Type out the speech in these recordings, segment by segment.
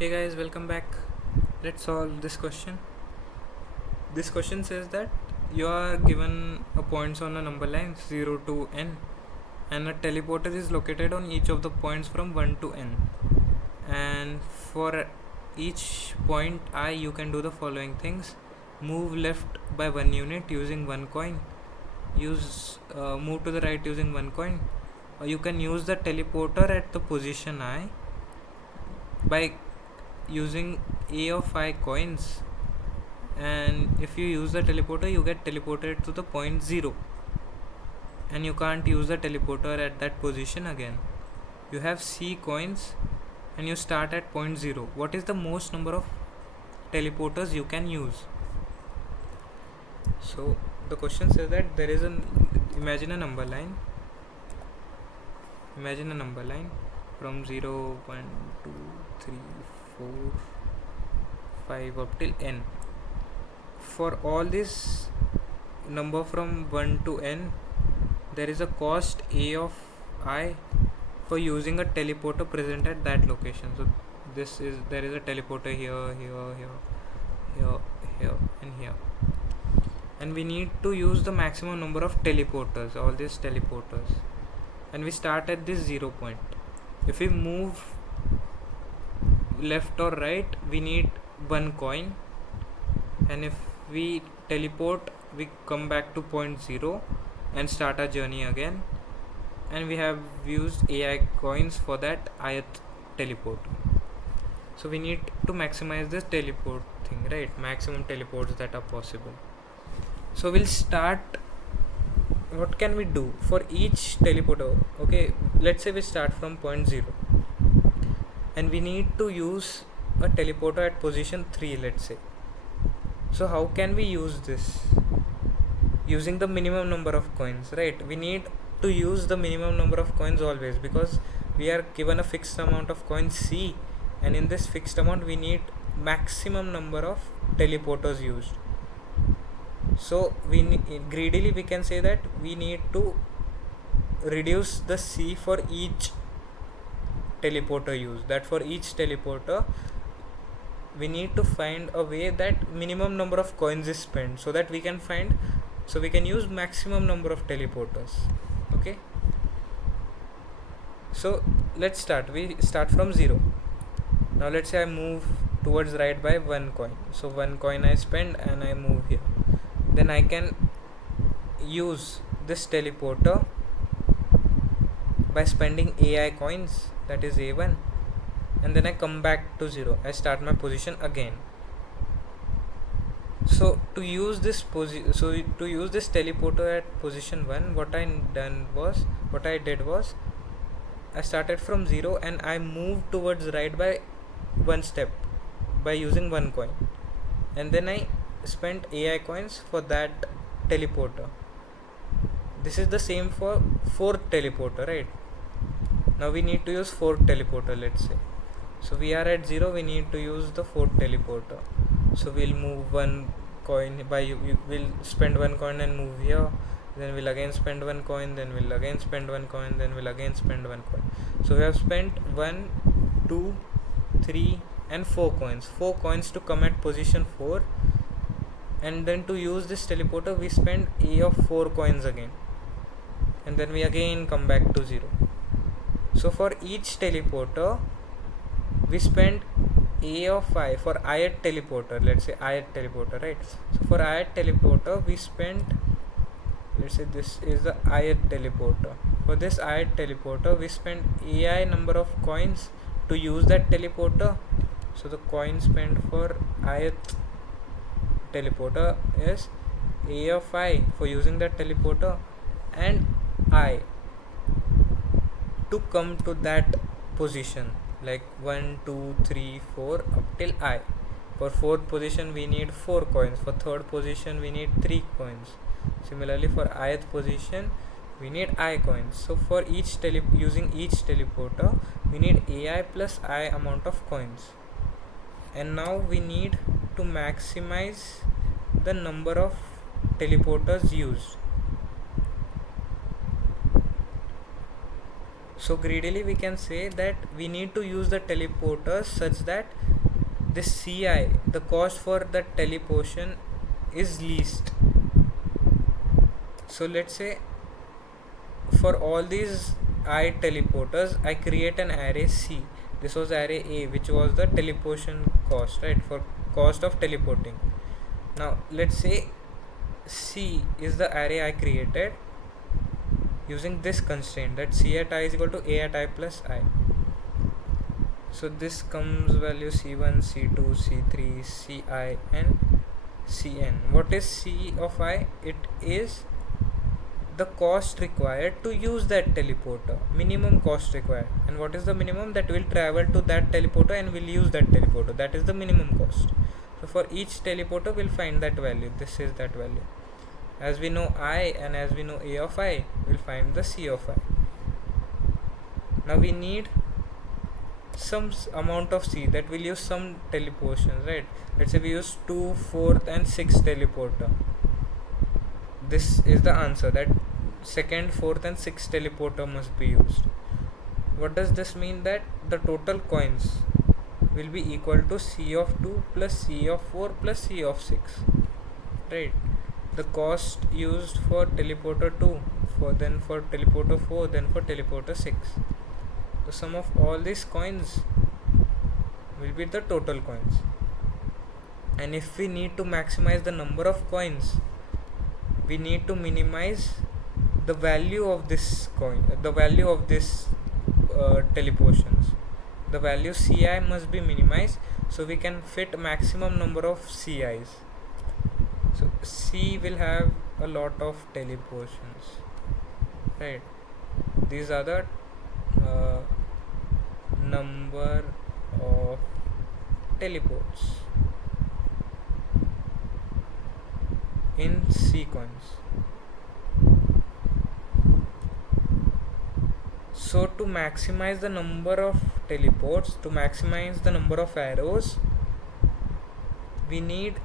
Hey guys, welcome back. Let's solve this question. This question says that you are given a points on a number line 0 to n, and a teleporter is located on each of the points from 1 to n. And for each point I, you can do the following things: move left by 1 unit using 1 coin, move to the right using 1 coin, or you can use the teleporter at the position I by using a of I coins. And if you use the teleporter, you get teleported to the point 0, and you can't use the teleporter at that position again. You have C coins and you start at point 0. What is the most number of teleporters you can use? So the question says that there is imagine a number line from 0, 1, 2, 3, 4, 5 up till n. For all this number from 1 to n, there is a cost a of I for using a teleporter present at that location. So there is a teleporter here, and here, and we need to use the maximum number of teleporters, all these teleporters, and we start at this 0 point. If we move left or right, we need 1 coin, and if we teleport, we come back to point 0 and start our journey again, and we have used AI coins for that ith teleport. So we need to maximize this teleport thing, right? Maximum teleports that are possible. So we'll start. What can we do for each teleporter? Okay, let's say we start from point 0 and we need to use a teleporter at position 3, let's say. So how can we use this? Using the minimum number of coins, right? We need to use the minimum number of coins always, because we are given a fixed amount of coins C, and in this fixed amount we need maximum number of teleporters used. So greedily we can say that we need to reduce the C for each teleporter used. That for each teleporter we need to find a way that minimum number of coins is spent, so that we can use maximum number of teleporters. Okay, so let's start. We start from 0. Now let's say I move towards right by 1 coin. So 1 coin I spend and I move here. Then I can use this teleporter by spending AI coins, that is A1, and then I come back to 0. I start my position again. So to use this teleporter at position 1, what I did was I started from 0 and I moved towards right by 1 step by using 1 coin, and then I spent AI coins for that teleporter. This is the same for 4th teleporter, right? Now we need to use 4th teleporter, let's say. So we are at 0, we need to use the 4th teleporter. So we'll move 1 coin we'll spend 1 coin and move here, then we'll again spend 1 coin, then we'll again spend 1 coin, then we'll again spend 1 coin. So we have spent 1, 2, 3 and 4 coins to come at position 4, and then to use this teleporter we spend A of 4 coins again, and then we again come back to 0. So for each teleporter we spend A of I for ith teleporter, let's say ith teleporter, right? So for ith teleporter we spend, let's say this is the ith teleporter. For this ith teleporter we spend AI number of coins to use that teleporter. So the coin spent for ith teleporter is A of I for using that teleporter, and I to come to that position, like 1, 2, 3, 4 up till I. For 4th position we need 4 coins. For 3rd position we need 3 coins. Similarly for ith position we need I coins. So for using each teleporter we need AI plus I amount of coins. And now we need to maximize the number of teleporters used. So greedily we can say that we need to use the teleporters such that this CI, the cost for the teleportation, is least. So let's say for all these I teleporters, I create an array C. This was array A, which was the teleportation cost, right? For cost of teleporting. Now let's say C is the array I created using this constraint, that C at I is equal to A at I plus I. So this comes value C1, C2, C3, Ci and Cn. What is C of I? It is the cost required to use that teleporter, minimum cost required. And what is the minimum? That will travel to that teleporter and will use that teleporter. That is the minimum cost. So for each teleporter we'll find that value. This is that value. As we know I and as we know A of I, we'll find the C of I. Now we need some amount of C, that will use some teleportations, right? Let's say we use 2, 4th and 6th teleporter. This is the answer, that 2nd, 4th and 6th teleporter must be used. What does this mean? That the total coins will be equal to C of 2 plus C of 4 plus C of 6, right? The cost used for teleporter 2, then for teleporter 4, then for teleporter 6. The sum of all these coins will be the total coins. And if we need to maximize the number of coins, we need to minimize the value of this coin, the value of this teleportations. The value Ci must be minimized so we can fit maximum number of Ci's. So C will have a lot of teleportations, right? These are the number of teleports in sequence. So to maximize the number of teleports, to maximize the number of arrows, we need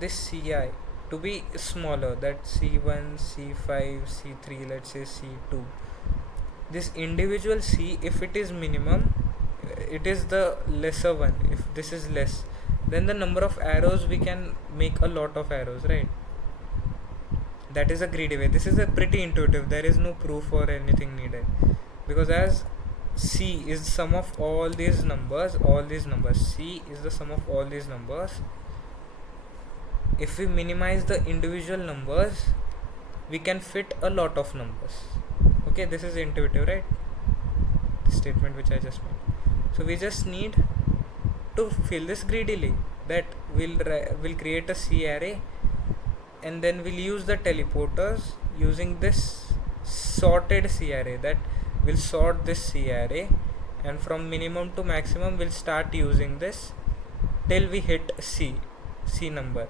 this Ci to be smaller, that C1, C5, C3, let's say C2. This individual C, if it is minimum, it is the lesser one. If this is less, then the number of arrows, we can make a lot of arrows, right? That is a greedy way. This is a pretty intuitive, there is no proof or anything needed, because as C is sum of all these numbers, C is the sum of all these numbers. If we minimize the individual numbers, we can fit a lot of numbers. Okay, this is intuitive, right? The statement which I just made. So we just need to fill this greedily, that we'll create a C array and then we'll use the teleporters using this sorted C array, that will sort this C array, and from minimum to maximum we'll start using this till we hit C number.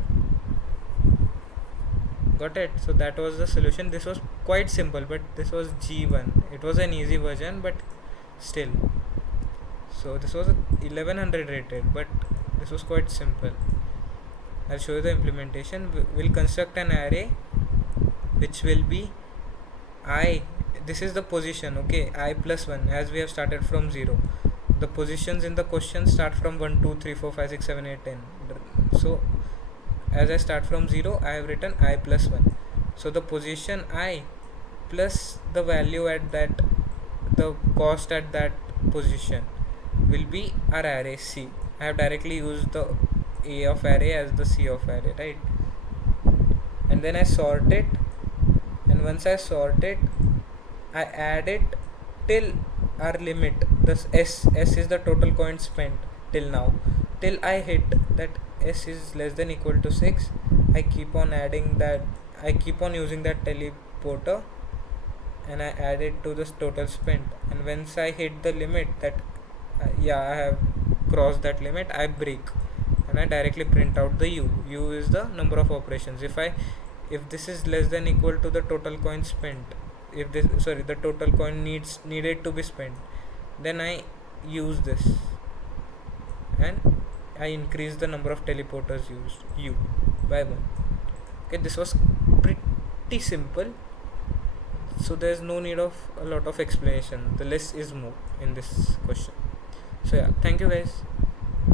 Got it? So that was the solution. This was quite simple, but this was G1. It was an easy version, but still. So this was 1100 rated, but this was quite simple. I'll show you the implementation. We'll construct an array which will be I. This is the position, okay, I plus 1, as we have started from 0. The positions in the question start from 1, 2, 3, 4, 5, 6, 7, 8, 10. So as I start from 0, I have written I plus 1. So the position I plus the value at that, the cost at that position, will be our array C. I have directly used the A of array as the C of array, right? And then I sort it, and once I sort it, I add it till our limit. This S is the total coins spent till now, till I hit that S is less than equal to 6. I keep on adding that, I keep on using that teleporter, and I add it to this total spent. And once I hit the limit, that I have crossed that limit, I break and I directly print out the U is the number of operations. If this is less than equal to the total coin spent, the total coin needed to be spent, then I use this and I increase the number of teleporters used, U, by 1. Okay, this was pretty simple. So there's no need of a lot of explanation. The less is more in this question. So yeah, thank you guys.